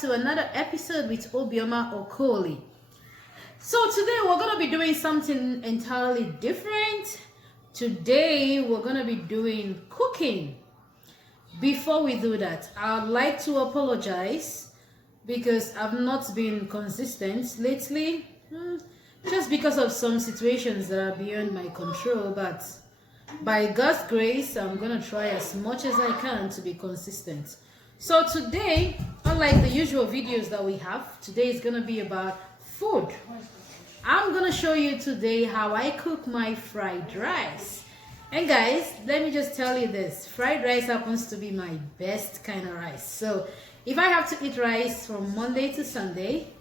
to another episode with Obioma Okoli. So today we're going to be doing something entirely different. Today we're going to be doing cooking. Before we do that, I'd like to apologize because I've not been consistent lately, just because of some situations that are beyond my control, but by God's grace, I'm going to try as much as I can to be consistent. So today, unlike the usual videos that we have, today is going to be about food. I'm going to show you today how I cook my fried rice. And guys, let me just tell you this. Fried rice happens to be my best kind of rice. So if I have to eat rice from Monday to Sunday,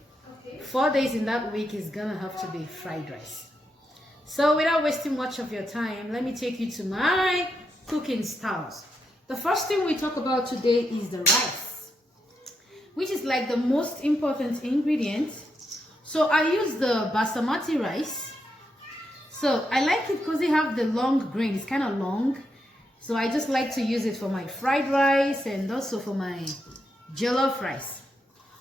4 days in that week is going to have to be fried rice. So without wasting much of your time, let me take you to my cooking styles. The first thing we talk about today is the rice, which is like the most important ingredient. So I use the basmati rice. So I like it because they have the long grain. It's kind of long. So I just like to use it for my fried rice and also for my jollof rice.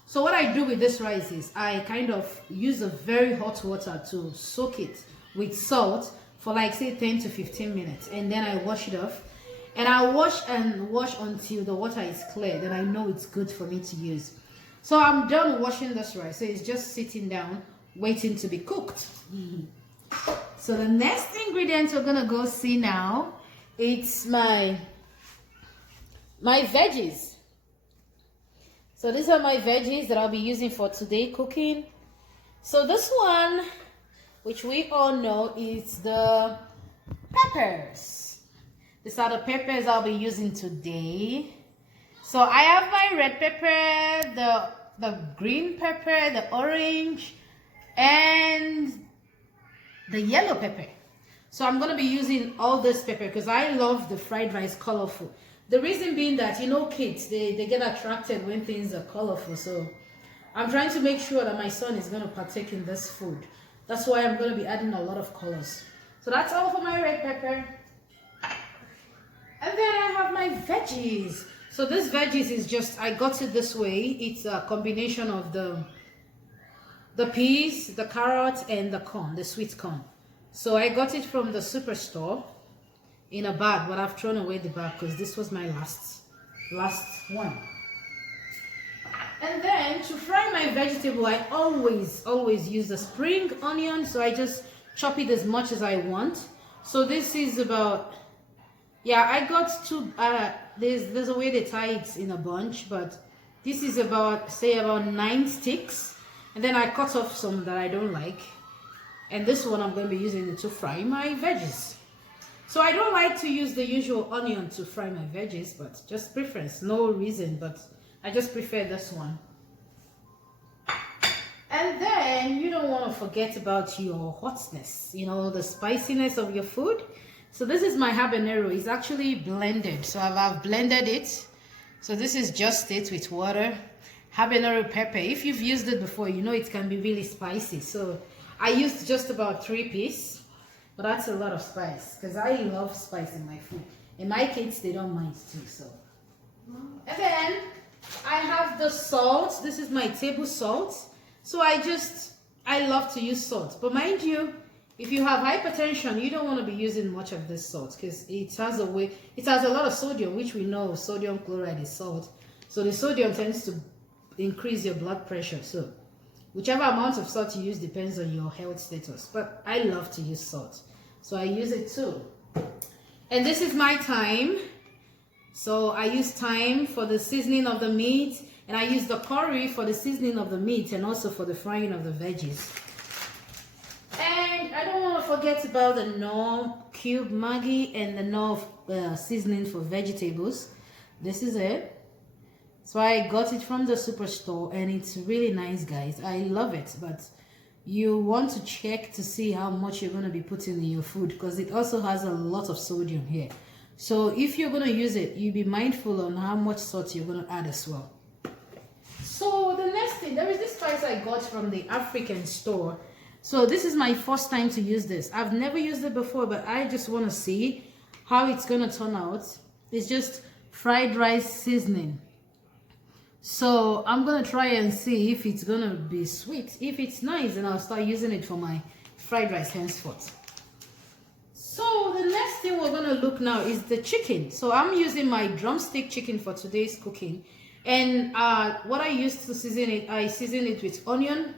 So what I do with this rice is I kind of use a very hot water to soak it with salt for like say 10 to 15 minutes. And then I wash it off. And I wash until the water is clear. Then I know it's good for me to use. So I'm done washing this rice. So it's just sitting down, waiting to be cooked. So the next ingredient we're gonna go see now, it's my veggies. So these are my veggies that I'll be using for today cooking. So this one, which we all know, is the peppers. These are the peppers I'll be using today. So I have my red pepper, the green pepper, the orange, and the yellow pepper. So I'm going to be using all this pepper because I love the fried rice colorful. The reason being that, you know, kids, they get attracted when things are colorful. So I'm trying to make sure that my son is going to partake in this food. That's why I'm going to be adding a lot of colors. So that's all for my red pepper. And then I have my veggies. So this veggies is just, I got it this way. It's a combination of the peas, the carrot, and the corn, the sweet corn. So I got it from the superstore in a bag, but I've thrown away the bag because this was my last one. And then to fry my vegetable, I always use the spring onion. So I just chop it as much as I want. So this is about, yeah, I got two, there's a way they tie it in a bunch, but this is about, say about 9 sticks. And then I cut off some that I don't like. And this one I'm going to be using it to fry my veggies. So I don't like to use the usual onion to fry my veggies, but just preference, no reason, but I just prefer this one. And then you don't want to forget about your hotness, you know, the spiciness of your food. So this is my habanero. It's actually blended. So I've blended it. So this is just it with water. Habanero pepper. If you've used it before, you know it can be really spicy. So I used just about 3 pieces. But that's a lot of spice because I love spice in my food. And my kids, they don't mind too. So. And then I have the salt. This is my table salt. So I love to use salt. But mind you, if you have hypertension, you don't want to be using much of this salt because it has a lot of sodium, which we know sodium chloride is salt. So the sodium tends to increase your blood pressure. So whichever amount of salt you use depends on your health status. But I love to use salt. So I use it too. And this is my thyme. So I use thyme for the seasoning of the meat. And I use the curry for the seasoning of the meat and also for the frying of the veggies. And I don't want to forget about the Knorr cube Maggi and the Knorr seasoning for vegetables. This is it. So I got it from the superstore and it's really nice, guys. I love it, but you want to check to see how much you're going to be putting in your food because it also has a lot of sodium here. So if you're going to use it, you be mindful on how much salt you're going to add as well. So the next thing, there is this spice I got from the African store. So this is my first time to use this. I've never used it before, but I just want to see how it's going to turn out. It's just fried rice seasoning. So I'm gonna try and see if it's gonna be sweet. If it's nice, then I'll start using it for my fried rice henceforth. So the next thing we're gonna look now is the chicken. So I'm using my drumstick chicken for today's cooking. And what I used to season it, I seasoned it with onion.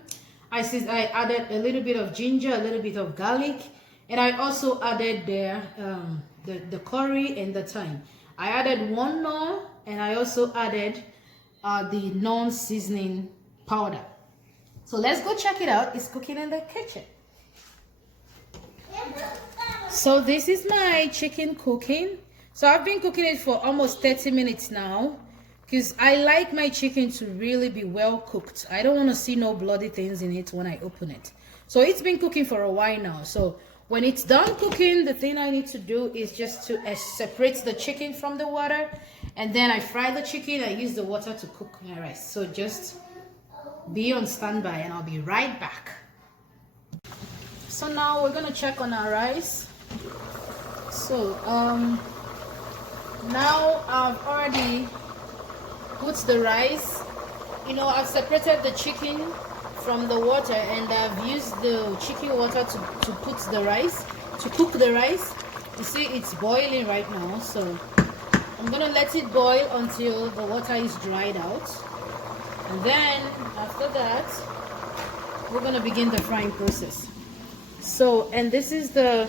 I added a little bit of ginger, a little bit of garlic, and I also added the curry and the thyme. I added one knorr, and I also added the non-seasoning powder. So let's go check it out. It's cooking in the kitchen. So this is my chicken cooking. So I've been cooking it for almost 30 minutes now, because I like my chicken to really be well cooked. I don't want to see no bloody things in it when I open it. So it's been cooking for a while now. So when it's done cooking, the thing I need to do is just to separate the chicken from the water, and then I fry the chicken. I use the water to cook my rice. So just be on standby and I'll be right back. So now we're gonna check on our rice. So now I've already put the rice, I've separated the chicken from the water, and I've used the chicken water to put the rice, to cook the rice. You see it's boiling right now, so I'm gonna let it boil until the water is dried out, and then after that we're gonna begin the frying process. So, and this is the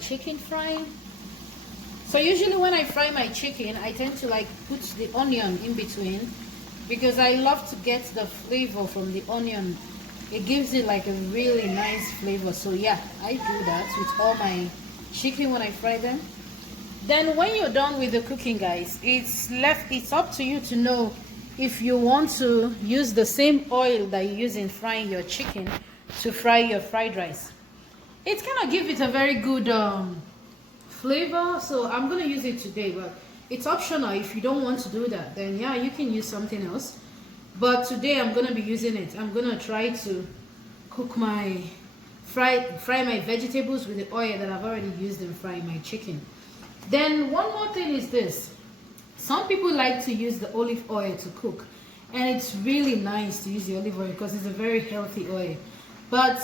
chicken frying. So usually when I fry my chicken, I tend to put the onion in between, because I love to get the flavor from the onion. It gives it a really nice flavor. So yeah, I do that with all my chicken when I fry them. Then when you're done with the cooking, guys, it's up to you to know if you want to use the same oil that you use in frying your chicken to fry your fried rice. It's gonna give it a very good flavor, so I'm gonna use it today, but it's optional. If you don't want to do that, then yeah, you can use something else, but today I'm gonna be using it. I'm gonna try to cook my fry my vegetables with the oil that I've already used in frying my chicken. Then one more thing is this: some people like to use the olive oil to cook, and it's really nice to use the olive oil because it's a very healthy oil. But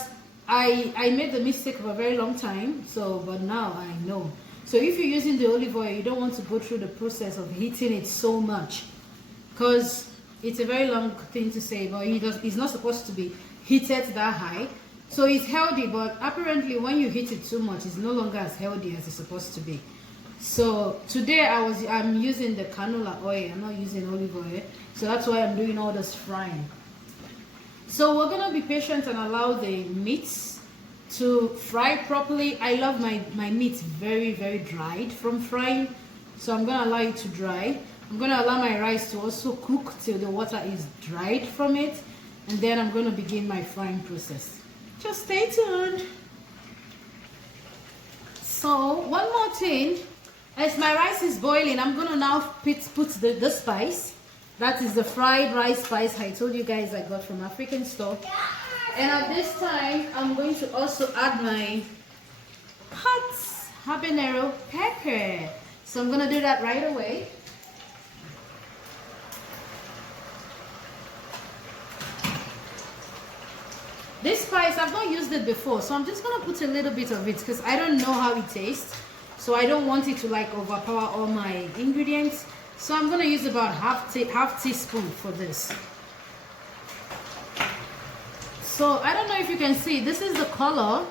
I made the mistake for a very long time, but now I know. So if you're using the olive oil, you don't want to go through the process of heating it so much, because it's a very long thing to say, but it's not supposed to be heated that high. So it's healthy, but apparently when you heat it too much, it's no longer as healthy as it's supposed to be. So today I'm using the canola oil. I'm not using olive oil, so that's why I'm doing all this frying. So we're gonna be patient and allow the meats to fry properly. I love my meat very, very dried from frying, so I'm gonna allow it to dry. I'm gonna allow my rice to also cook till the water is dried from it, and then I'm gonna begin my frying process. Just stay tuned. So one more thing, as my rice is boiling, I'm gonna now put the spice. That is the fried rice spice I told you guys I got from African store. And at this time, I'm going to also add my hot habanero pepper. So I'm gonna do that right away. This spice, I've not used it before, so I'm just gonna put a little bit of it because I don't know how it tastes. So I don't want it to overpower all my ingredients. So I'm gonna use about half teaspoon for this. So I don't know if you can see, this is the color.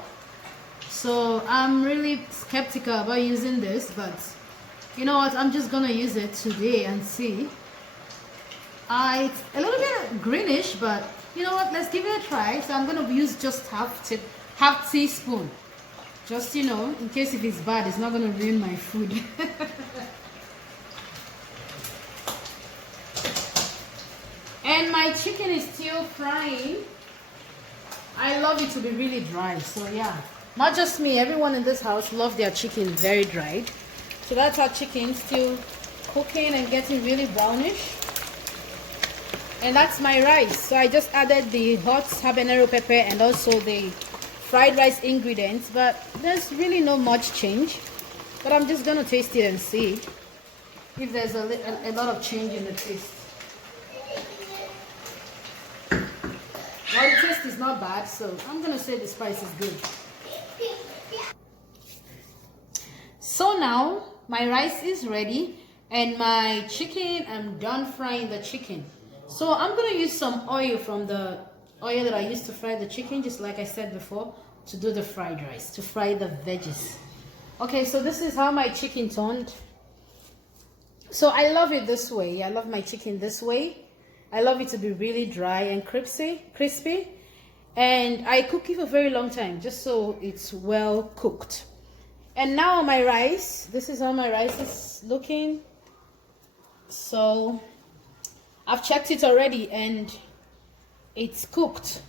So I'm really skeptical about using this, but you know what, I'm just gonna use it today and see. It's a little bit greenish, but you know what, let's give it a try. So I'm gonna use just half teaspoon. Just, in case if it's bad, it's not gonna ruin my food. And my chicken is still frying. I love it to be really dry, so yeah. Not just me, everyone in this house loves their chicken very dried. So that's our chicken still cooking and getting really brownish. And that's my rice. So I just added the hot habanero pepper and also the fried rice ingredients, but there's really not much change. But I'm just gonna taste it and see if there's a lot of change in the taste. Well, the taste is not bad, so I'm gonna say the spice is good. So now my rice is ready and my chicken, I'm done frying the chicken. So I'm gonna use some oil from the oil that I used to fry the chicken, just like I said before, to do the fried rice, to fry the veggies. Okay, so this is how my chicken turned. So I love it this way. I love my chicken this way. I love it to be really dry and crispy. And I cook it for a very long time, just so it's well cooked. And now my rice, this is how my rice is looking. So I've checked it already and it's cooked.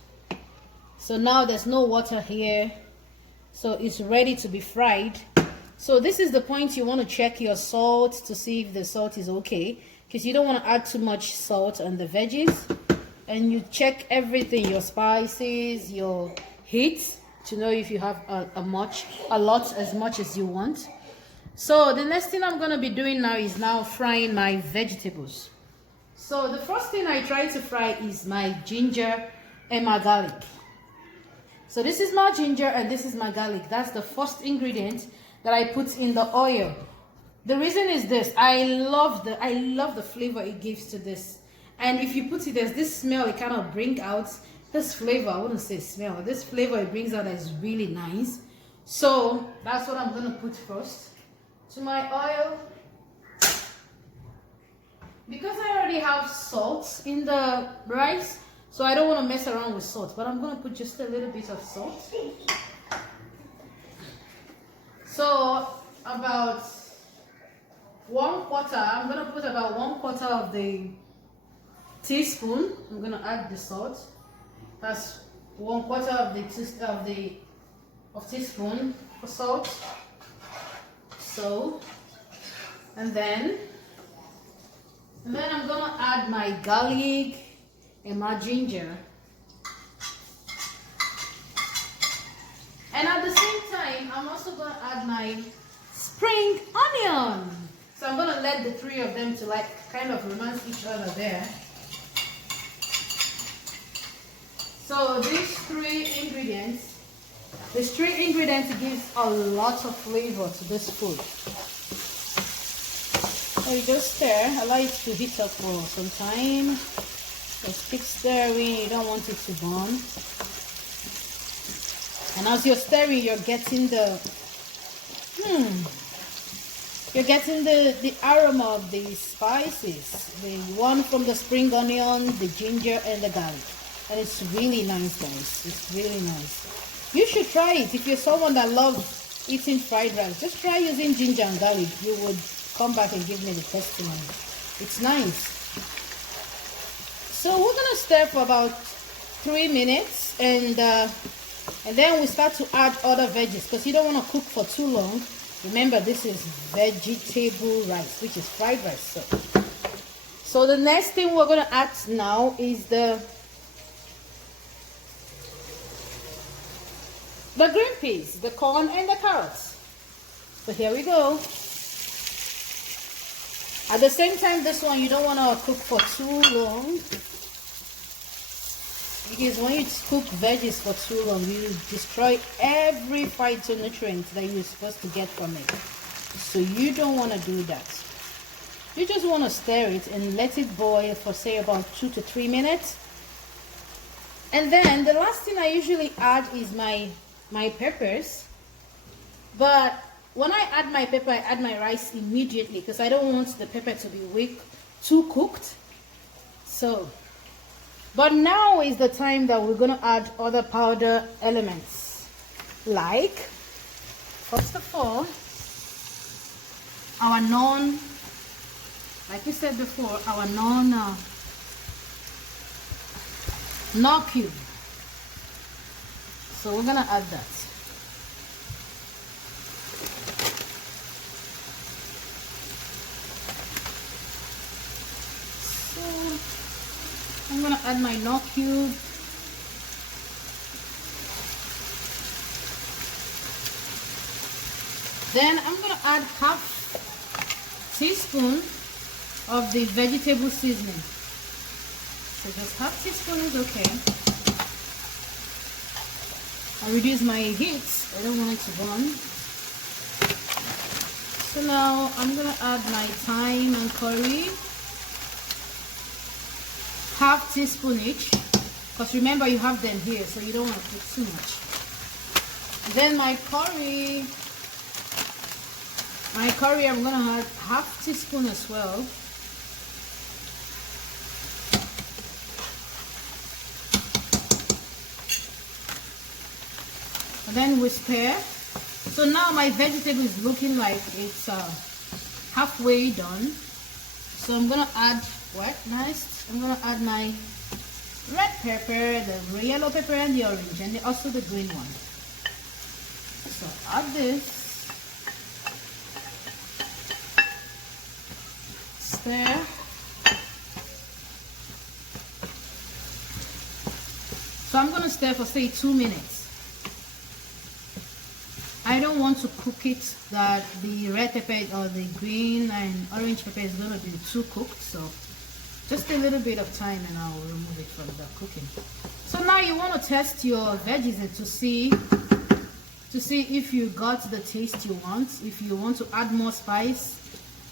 So now there's no water here. So it's ready to be fried. So this is the point you want to check your salt to see if the salt is okay, because you don't want to add too much salt on the veggies. And you check everything, your spices, your heat, to know if you have as much as you want. So the next thing I'm going to be doing now is now frying my vegetables. So the first thing I try to fry is my ginger and my garlic. So this is my ginger and this is my garlic. That's the first ingredient that I put in the oil. The reason is this: I love the flavor it gives to this. And if you put it, there's this smell it kind of brings out. This flavor, I wouldn't say smell, this flavor it brings out is really nice. So that's what I'm gonna put first to my oil. Because I already have salt in the rice, so I don't want to mess around with salt, but I'm gonna put just a little bit of salt. So about 1/4, I'm gonna put about 1/4 of the teaspoon. I'm gonna add the salt. That's 1/4 of the teaspoon of salt. So, and then I'm gonna add my garlic and my ginger. And at the same time, I'm also gonna add my spring onion. So I'm gonna let the three of them to like kind of romance each other there. So these three ingredients gives a lot of flavor to this food. So you just stir, allow it to heat up for some time. Just keep stirring, you don't want it to burn. And as you're stirring, you're getting the aroma of the spices. The one from the spring onion, the ginger and the garlic. And it's really nice, guys. It's really nice. You should try it. If you're someone that loves eating fried rice, just try using ginger and garlic. You would come back and give me the testimony. It's nice. So we're gonna stir for about 3 minutes, and then we start to add other veggies, because you don't want to cook for too long. Remember, this is vegetable rice, which is fried rice. So the next thing we're gonna add now is the green peas, the corn and the carrots. So here we go. At the same time, this one you don't want to cook for too long, because when you cook veggies for too long, you destroy every phytonutrient that you're supposed to get from it. So you don't want to do that. You just want to stir it and let it boil for say about 2 to 3 minutes. And then the last thing I usually add is my peppers. But when I add my pepper, I add my rice immediately, because I don't want the pepper to be too cooked. So, but now is the time that we're going to add other powder elements. Like, first of all, our like we said before, our nor cube. So we're gonna add that. So I'm gonna add my nor cube. Then I'm gonna add half teaspoon of the vegetable seasoning. So just half teaspoon is okay. I reduce my heat. I don't want it to burn. So now I'm gonna add my thyme and curry. Half teaspoon each. Because remember you have them here, so you don't want to put too much. Then my curry I'm gonna add half teaspoon as well. And then whisper. So now my vegetable is looking like it's halfway done. So I'm gonna add what next? I'm gonna add my red pepper, the yellow pepper and the orange, and also the green one. So add this, stir. So I'm going to stir for say 2 minutes. I don't want to cook it that the red pepper or the green and orange pepper is going to be too cooked, so just a little bit of time and I'll remove it from the cooking. So now you want to test your veggies to see if you got the taste you want, if you want to add more spice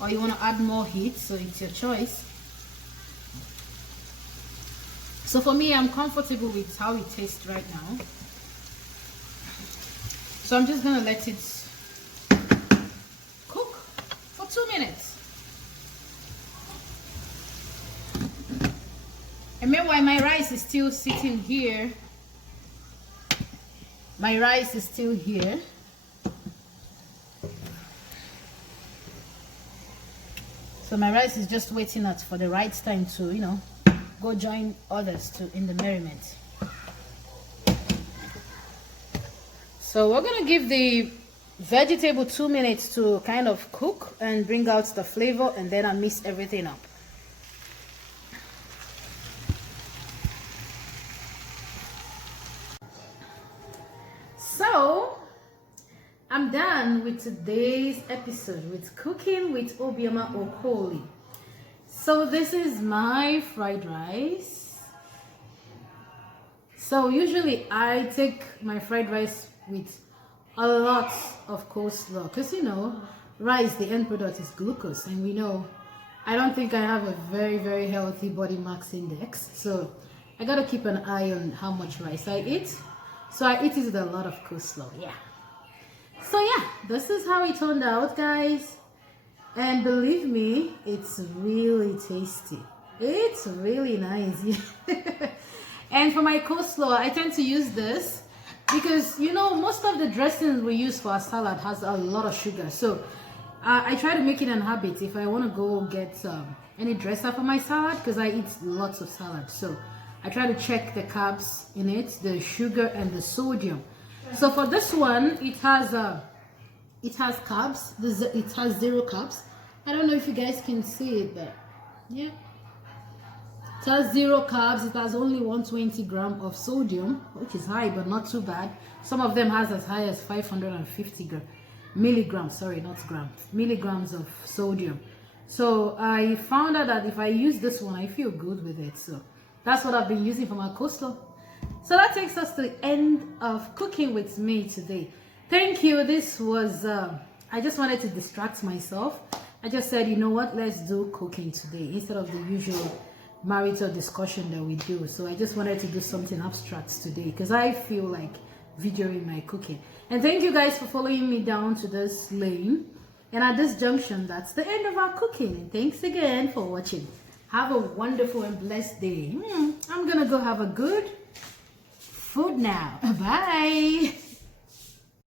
or you want to add more heat, so it's your choice. So for me, I'm comfortable with how it tastes right now. So I'm just gonna let it cook for 2 minutes. And meanwhile, my rice is still sitting here. My rice is still here. So my rice is just waiting out for the right time to, you know, go join others in the merriment. So we're gonna give the vegetable 2 minutes to kind of cook and bring out the flavor, and then I'll mix everything up. So I'm done with today's episode with cooking with Obioma Okoli. So this is my fried rice. So usually I take my fried rice with a lot of coleslaw, because you know, rice, the end product is glucose, and we know I don't think I have a very healthy body mass index, so I gotta keep an eye on how much rice I eat. So I eat it with a lot of coleslaw. Yeah. So yeah, this is how it turned out, guys. And believe me, it's really tasty. It's really nice. And for my coleslaw, I tend to use this because, you know, most of the dressings we use for our salad has a lot of sugar. So I try to make it an habit if I want to go get any dresser for my salad, because I eat lots of salad. So I try to check the carbs in it, the sugar and the sodium. So for this one, it has carbs. It has 0 carbs. I don't know if you guys can see it, but yeah, it has 0 carbs. It has only 120 grams of sodium, which is high but not too bad. Some of them has as high as 550 milligrams. Sorry, not grams, milligrams of sodium. So I found out that if I use this one, I feel good with it. So that's what I've been using for my coleslaw. So that takes us to the end of cooking with me today. Thank you. This was I just wanted to distract myself. I just said, you know what, let's do cooking today instead of the usual marital discussion that we do. So I just wanted to do something abstract today because I feel like videoing my cooking. And thank you guys for following me down to this lane. And at this junction, that's the end of our cooking. And thanks again for watching. Have a wonderful and blessed day. I'm gonna go have a good food now. Bye.